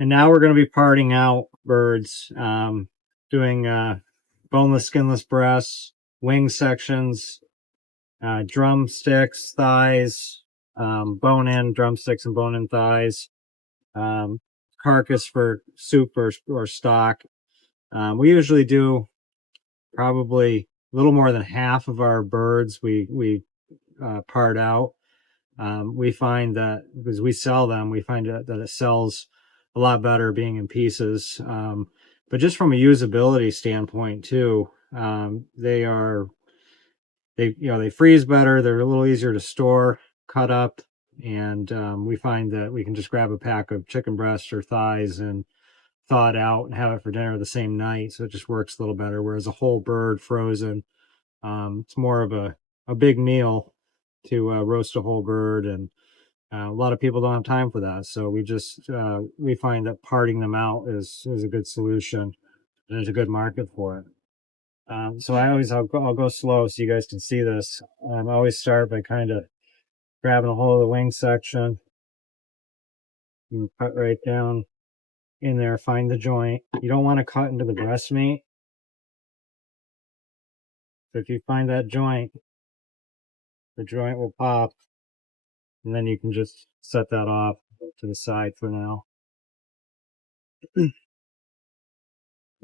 And now we're going to be parting out birds, doing boneless, skinless breasts, wing sections, drumsticks, thighs, bone-in drumsticks and bone-in thighs, um, carcass for soup or stock. We usually do probably a little more than half of our birds we part out. We find that because we sell them, we find that it sells a lot better being in pieces. But just from a usability standpoint too, they freeze better. They're a little easier to store, cut up, and we find that we can just grab a pack of chicken breasts or thighs and thaw it out and have it for dinner the same night. So it just works a little better. Whereas a whole bird frozen, it's more of a big meal to roast a whole bird, and a lot of people don't have time for that. So we find that parting them out is a good solution, and there's a good market for it. So I'll go slow so you guys can see this. I always start by kind of grabbing a hold of the wing section and cut right down in there. Find the joint. You don't want to cut into the breast meat. So if you find that joint, the joint will pop, and then you can just set that off to the side for now.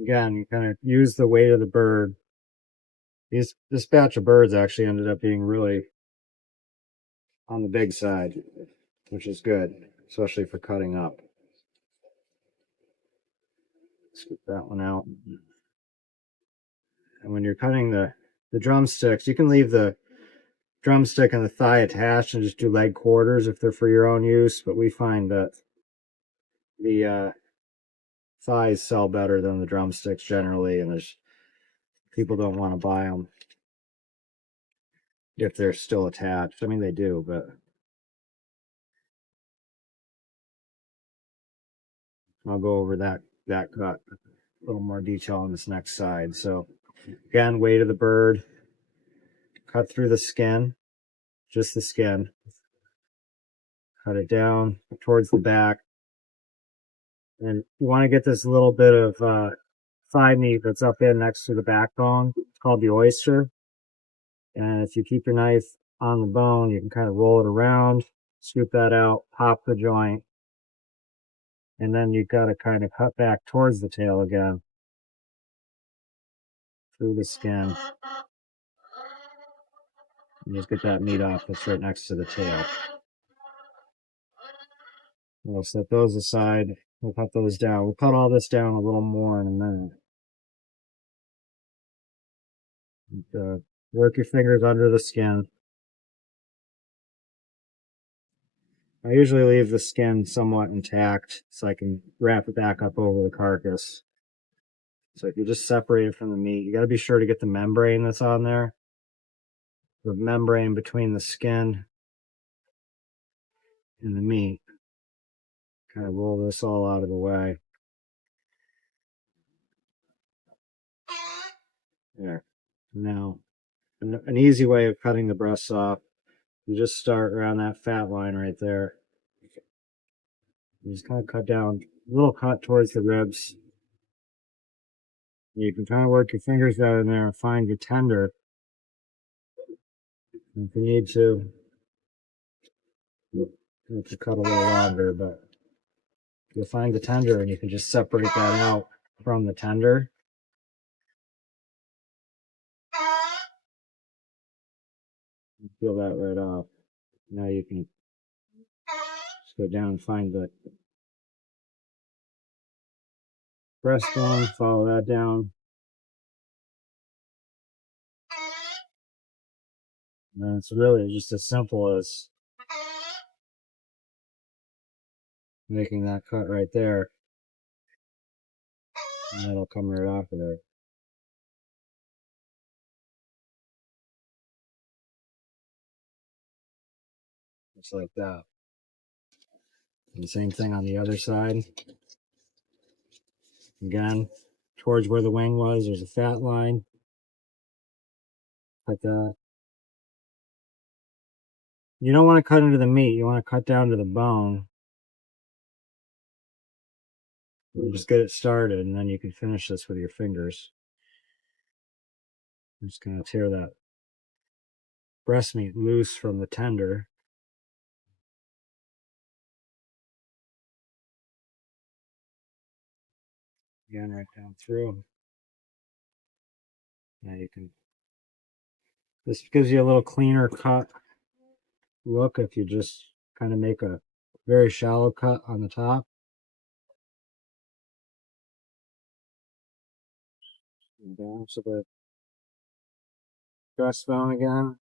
Again, you kind of use the weight of the bird. This batch of birds actually ended up being really on the big side, which is good, especially for cutting up. Scoop that one out. And when you're cutting the drumsticks, you can leave the drumstick and the thigh attached and just do leg quarters if they're for your own use. But we find that the thighs sell better than the drumsticks generally, and there's people don't want to buy them if they're still attached. I mean, they do, but I'll go over that cut a little more detail on this next side. So again, weight of the bird, cut through the skin, just the skin, cut it down towards the back, and you want to get this little bit of thigh meat that's up in next to the backbone. It's called the oyster. And if you keep your knife on the bone, you can kind of roll it around, scoop that out, pop the joint, and then you've got to kind of cut back towards the tail again through the skin. And just get that meat off that's right next to the tail. We'll set those aside. We'll cut those down. We'll cut all this down a little more in a minute. And, work your fingers under the skin. I usually leave the skin somewhat intact so I can wrap it back up over the carcass. So if you just separate it from the meat, you got to be sure to get the membrane that's on there. The membrane between the skin and the meat. Kind of roll this all out of the way. There. Now, an easy way of cutting the breasts off, you just start around that fat line right there. You just kind of cut down, a little cut towards the ribs. You can kind of work your fingers out in there and find your tender. And if you need to, you have to cut a little longer, but you'll find the tender and you can just separate that out from the tender. Peel that right off. Now you can just go down and find the breastbone, follow that down. And it's really just as simple as making that cut right there. And that'll come right off of there. Just like that. And the same thing on the other side. Again, towards where the wing was, there's a fat line. Cut that. You don't want to cut into the meat. You want to cut down to the bone. And just get it started, and then you can finish this with your fingers. I'm just going to tear that breast meat loose from the tender. Again, right down through. Now you can, this gives you a little cleaner cut look if you just kind of make a very shallow cut on the top. And down to the breastbone again.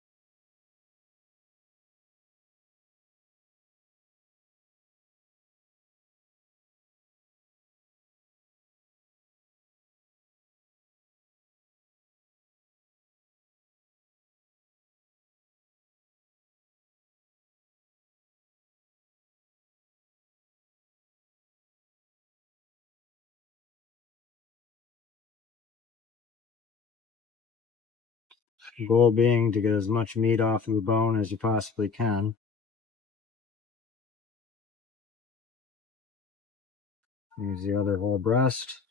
The goal being to get as much meat off of the bone as you possibly can. Here's the other whole breast.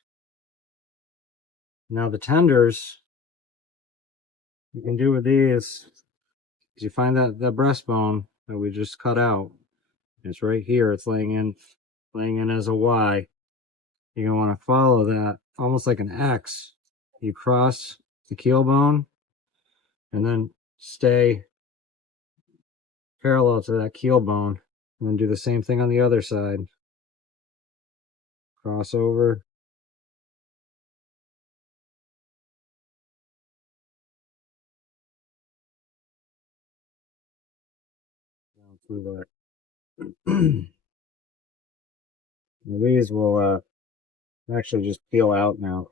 Now the tenders, you can do with these, is you find that breastbone that we just cut out. It's right here. It's laying in as a Y. You're gonna want to follow that almost like an X. You cross the keel bone and then stay parallel to that keel bone, and then do the same thing on the other side. Cross over. Down through there. These will actually just peel out now.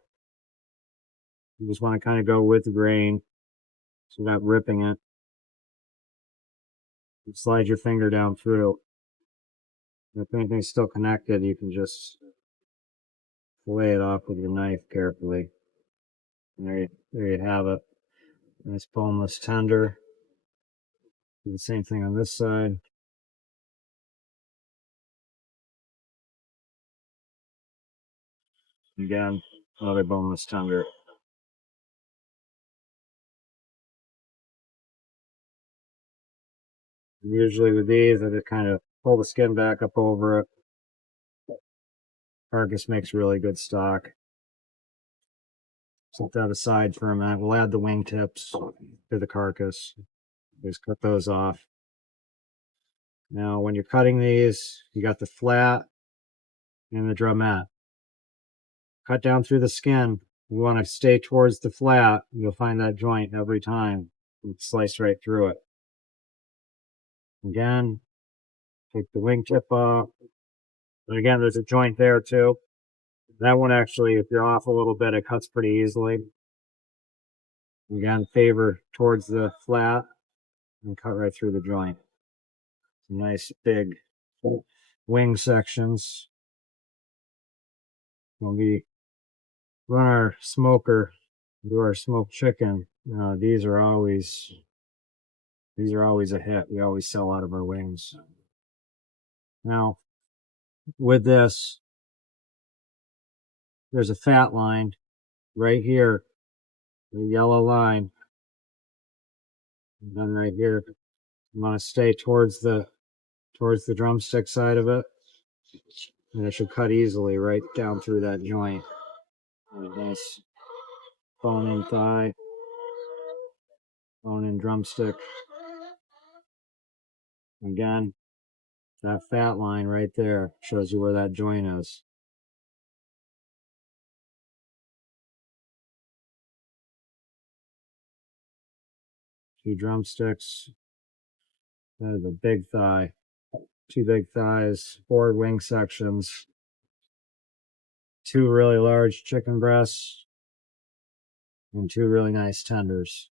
You just want to kind of go with the grain, so you're not ripping it. You slide your finger down through. If anything's still connected, you can just fillet it off with your knife carefully. And there you have it. Nice boneless tender. Do the same thing on this side. Again, another boneless tender. Usually with these, I just kind of pull the skin back up over it. Carcass makes really good stock. Set that aside for a minute. We'll add the wingtips to the carcass. Just cut those off. Now, when you're cutting these, you got the flat and the drumette. Cut down through the skin. You want to stay towards the flat. You'll find that joint every time. Slice right through it. Again, take the wingtip off. But again, there's a joint there too. That one actually, if you're off a little bit, it cuts pretty easily. Again, favor towards the flat and cut right through the joint. Some nice big wing sections. When we run our smoker, do our smoked chicken, these are always a hit. We always sell out of our wings. Now, with this, there's a fat line right here, the yellow line. And then right here, you want to stay towards the drumstick side of it, and it should cut easily right down through that joint. Nice bone in thigh, bone in drumstick. Again, that fat line right there shows you where that joint is. Two drumsticks. That is a big thigh. Two big thighs, four wing sections, two really large chicken breasts, and two really nice tenders.